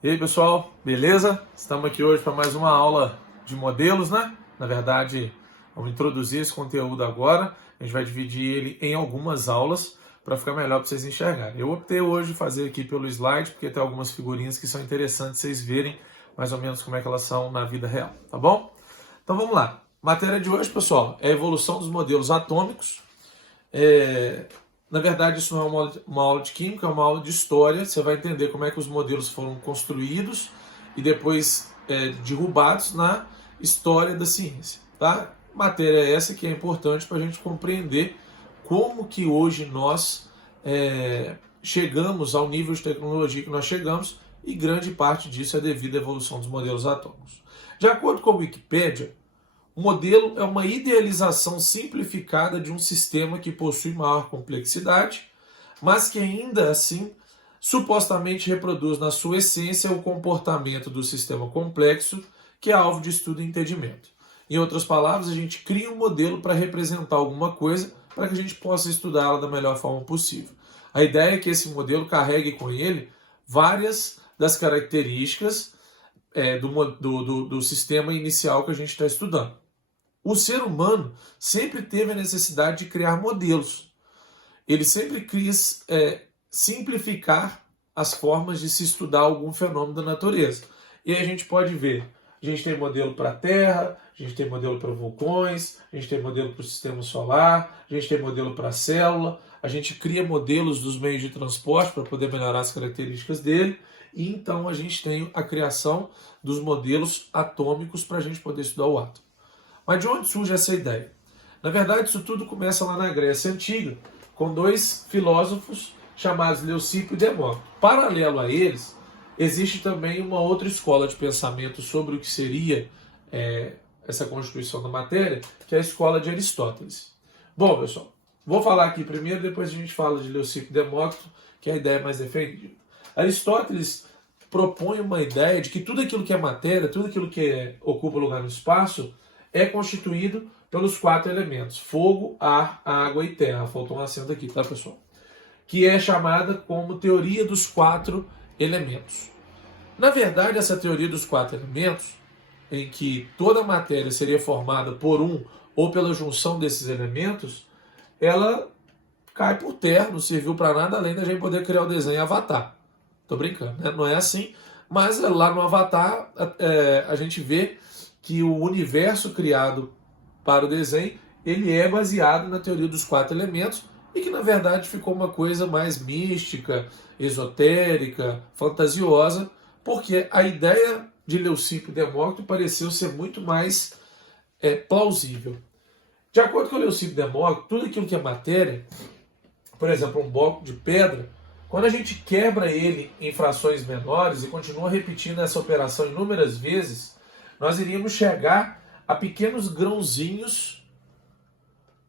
E aí, pessoal, beleza? Estamos aqui hoje para mais uma aula de modelos, né? Na verdade, vamos introduzir esse conteúdo agora. A gente vai dividir ele em algumas aulas para ficar melhor para vocês enxergarem. Eu optei hoje fazer aqui pelo slide, porque tem algumas figurinhas que são interessantes vocês verem mais ou menos como é que elas são na vida real, tá bom? Então vamos lá. Matéria de hoje, pessoal, é a evolução dos modelos atômicos. Na verdade, isso não é uma aula de química, é uma aula de história. Você vai entender como é que os modelos foram construídos e depois derrubados na história da ciência. Tá? Matéria essa que é importante para a gente compreender como que hoje nós chegamos ao nível de tecnologia que nós chegamos, e grande parte disso é devido à evolução dos modelos atômicos. De acordo com a Wikipédia, o modelo é uma idealização simplificada de um sistema que possui maior complexidade, mas que ainda assim supostamente reproduz na sua essência o comportamento do sistema complexo, que é alvo de estudo e entendimento. Em outras palavras, a gente cria um modelo para representar alguma coisa para que a gente possa estudá-la da melhor forma possível. A ideia é que esse modelo carregue com ele várias das características do sistema inicial que a gente está estudando. O ser humano sempre teve a necessidade de criar modelos. Ele sempre quis simplificar as formas de se estudar algum fenômeno da natureza. E aí a gente pode ver, a gente tem modelo para a Terra, a gente tem modelo para vulcões, a gente tem modelo para o sistema solar, a gente tem modelo para a célula, a gente cria modelos dos meios de transporte para poder melhorar as características dele, e então a gente tem a criação dos modelos atômicos para a gente poder estudar o átomo. Mas de onde surge essa ideia? Na verdade, isso tudo começa lá na Grécia Antiga, com dois filósofos chamados Leucipo e Demócrito. Paralelo a eles, existe também uma outra escola de pensamento sobre o que seria essa constituição da matéria, que é a escola de Aristóteles. Bom, pessoal, vou falar aqui primeiro, depois a gente fala de Leucipo e Demócrito, que é a ideia mais defendida. Aristóteles propõe uma ideia de que tudo aquilo que é matéria, tudo aquilo que ocupa lugar no espaço, é constituído pelos 4 elementos: fogo, ar, água e terra. Faltou um acento aqui, tá, pessoal? Que é chamada como teoria dos 4 elementos. Na verdade, essa teoria dos 4 elementos, em que toda a matéria seria formada por um ou pela junção desses elementos, ela cai por terra, não serviu para nada além da gente poder criar o desenho Avatar. Tô brincando, né? Não é assim, mas lá no Avatar a gente vê que o universo criado para o desenho, ele é baseado na teoria dos 4 elementos, e que na verdade ficou uma coisa mais mística, esotérica, fantasiosa, porque a ideia de Leucipo e Demócrito pareceu ser muito mais plausível. De acordo com Leucipo e Demócrito, tudo aquilo que é matéria, por exemplo, um bloco de pedra, quando a gente quebra ele em frações menores e continua repetindo essa operação inúmeras vezes, nós iríamos chegar a pequenos grãozinhos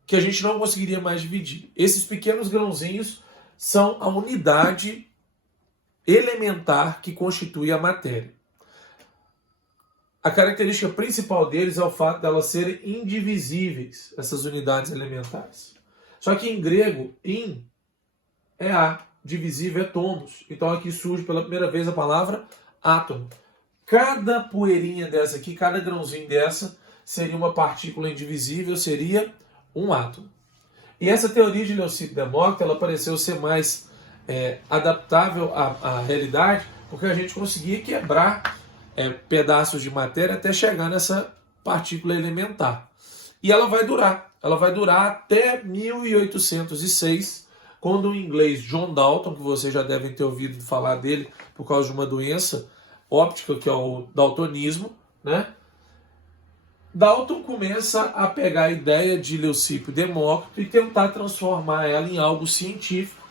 que a gente não conseguiria mais dividir. Esses pequenos grãozinhos são a unidade elementar que constitui a matéria. A característica principal deles é o fato de elas serem indivisíveis, essas unidades elementares. Só que em grego, in é a, divisível é tomos. Então aqui surge pela primeira vez a palavra átomo. Cada poeirinha dessa aqui, cada grãozinho dessa, seria uma partícula indivisível, seria um átomo. E essa teoria de Leucipo e Demócrito, ela pareceu ser mais adaptável à realidade, porque a gente conseguia quebrar pedaços de matéria até chegar nessa partícula elementar. E ela vai durar até 1806, quando o inglês John Dalton, que vocês já devem ter ouvido falar dele por causa de uma doença óptica, que é o daltonismo, né? Dalton começa a pegar a ideia de Leucipo e Demócrito e tentar transformar ela em algo científico.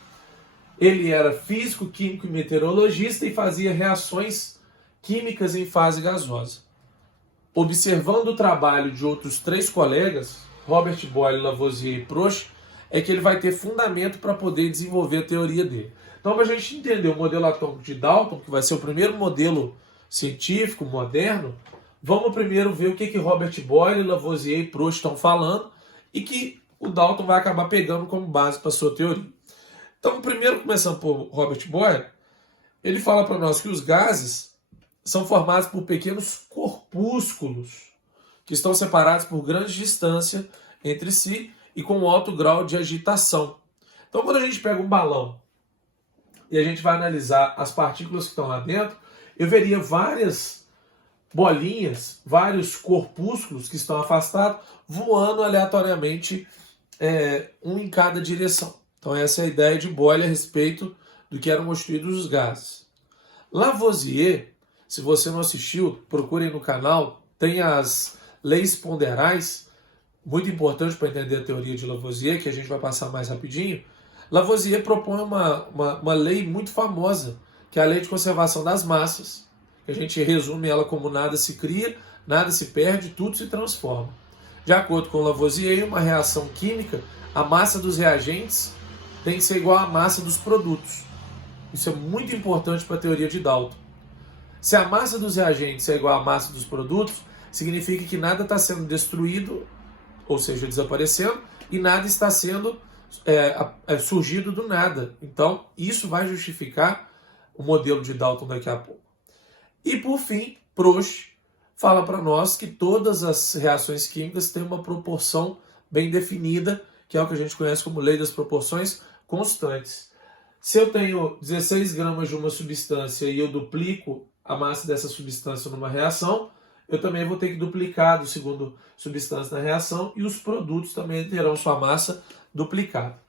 Ele era físico, químico e meteorologista e fazia reações químicas em fase gasosa. Observando o trabalho de outros 3 colegas, Robert Boyle, Lavoisier e Proust, é que ele vai ter fundamento para poder desenvolver a teoria dele. Então, para a gente entender o modelo atômico de Dalton, que vai ser o primeiro modelo científico moderno, vamos primeiro ver o que Robert Boyle, Lavoisier e Proust estão falando, e que o Dalton vai acabar pegando como base para a sua teoria. Então, primeiro, começando por Robert Boyle, ele fala para nós que os gases são formados por pequenos corpúsculos que estão separados por grande distância entre si e com alto grau de agitação. Então, quando a gente pega um balão e a gente vai analisar as partículas que estão lá dentro, eu veria várias bolinhas, vários corpúsculos que estão afastados, voando aleatoriamente, um em cada direção. Então essa é a ideia de Boyle a respeito do que eram constituídos os gases. Lavoisier, se você não assistiu, procurem no canal, tem as leis ponderais, muito importante para entender a teoria de Lavoisier, que a gente vai passar mais rapidinho. Lavoisier propõe uma lei muito famosa, que é a lei de conservação das massas, que a gente resume ela como nada se cria, nada se perde, tudo se transforma. De acordo com Lavoisier, uma reação química, a massa dos reagentes tem que ser igual à massa dos produtos. Isso é muito importante para a teoria de Dalton. Se a massa dos reagentes é igual à massa dos produtos, significa que nada está sendo destruído, ou seja, desaparecendo, e nada está sendo surgido do nada. Então, isso vai justificar o modelo de Dalton daqui a pouco. E, por fim, Proust fala para nós que todas as reações químicas têm uma proporção bem definida, que é o que a gente conhece como lei das proporções constantes. Se eu tenho 16 gramas de uma substância e eu duplico a massa dessa substância numa reação, eu também vou ter que duplicar do segundo substância na reação e os produtos também terão sua massa duplicada.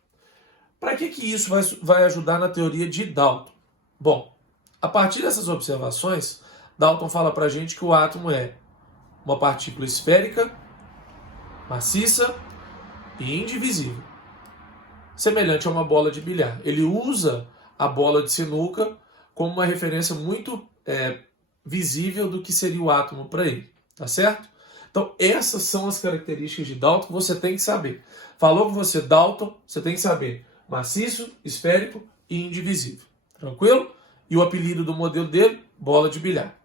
Para que isso vai ajudar na teoria de Dalton? Bom, a partir dessas observações, Dalton fala para a gente que o átomo é uma partícula esférica, maciça e indivisível, semelhante a uma bola de bilhar. Ele usa a bola de sinuca como uma referência muito visível do que seria o átomo para ele, tá certo? Então, essas são as características de Dalton que você tem que saber. Falou com você Dalton, você tem que saber maciço, esférico e indivisível. Tranquilo? E o apelido do modelo dele, bola de bilhar.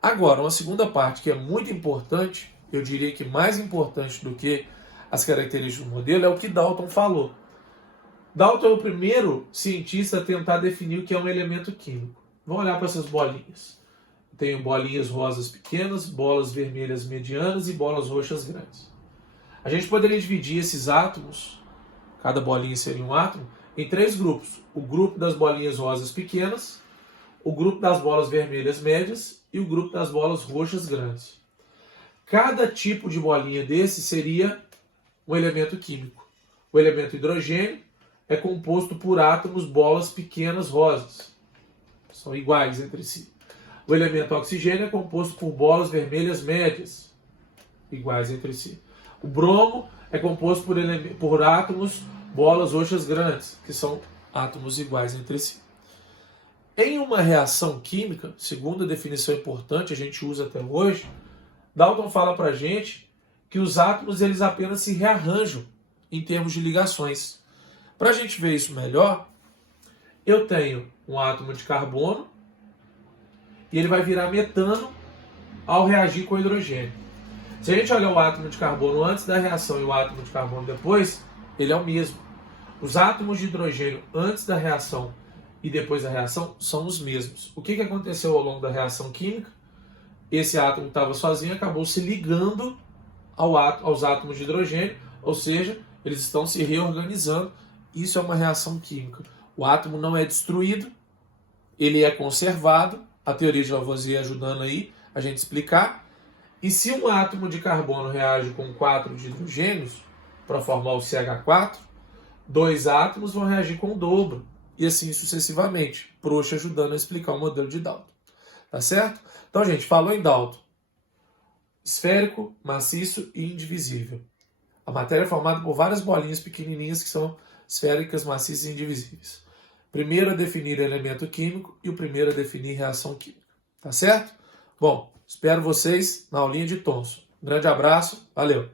Agora, uma segunda parte que é muito importante, eu diria que mais importante do que as características do modelo, é o que Dalton falou. Dalton é o primeiro cientista a tentar definir o que é um elemento químico. Vamos olhar para essas bolinhas. Tenho bolinhas rosas pequenas, bolas vermelhas medianas e bolas roxas grandes. A gente poderia dividir esses átomos, cada bolinha seria um átomo, em 3 grupos. O grupo das bolinhas rosas pequenas, o grupo das bolas vermelhas médias e o grupo das bolas roxas grandes. Cada tipo de bolinha desse seria um elemento químico. O elemento hidrogênio é composto por átomos bolas pequenas rosas. São iguais entre si. O elemento oxigênio é composto por bolas vermelhas médias, iguais entre si. O bromo é composto por átomos bolas roxas grandes, que são átomos iguais entre si. Em uma reação química, segundo a definição importante, a gente usa até hoje, Dalton fala para a gente que os átomos eles apenas se rearranjam em termos de ligações. Para a gente ver isso melhor, eu tenho um átomo de carbono e ele vai virar metano ao reagir com hidrogênio. Se a gente olhar o átomo de carbono antes da reação e o átomo de carbono depois, ele é o mesmo. Os átomos de hidrogênio antes da reação e depois da reação são os mesmos. O que aconteceu ao longo da reação química? Esse átomo que estava sozinho acabou se ligando aos átomos de hidrogênio, ou seja, eles estão se reorganizando. Isso é uma reação química. O átomo não é destruído, ele é conservado, a teoria de Lavoisier ajudando aí a gente explicar. E se um átomo de carbono reage com 4 de hidrogênios para formar o CH4, 2 átomos vão reagir com o dobro, e assim sucessivamente. Proust ajudando a explicar o modelo de Dalton. Tá certo? Então, gente, falou em Dalton. Esférico, maciço e indivisível. A matéria é formada por várias bolinhas pequenininhas que são esféricas, maciças e indivisíveis. Primeiro a definir elemento químico e o primeiro a definir reação química. Tá certo? Bom, espero vocês na aulinha de Thomson. Um grande abraço, valeu!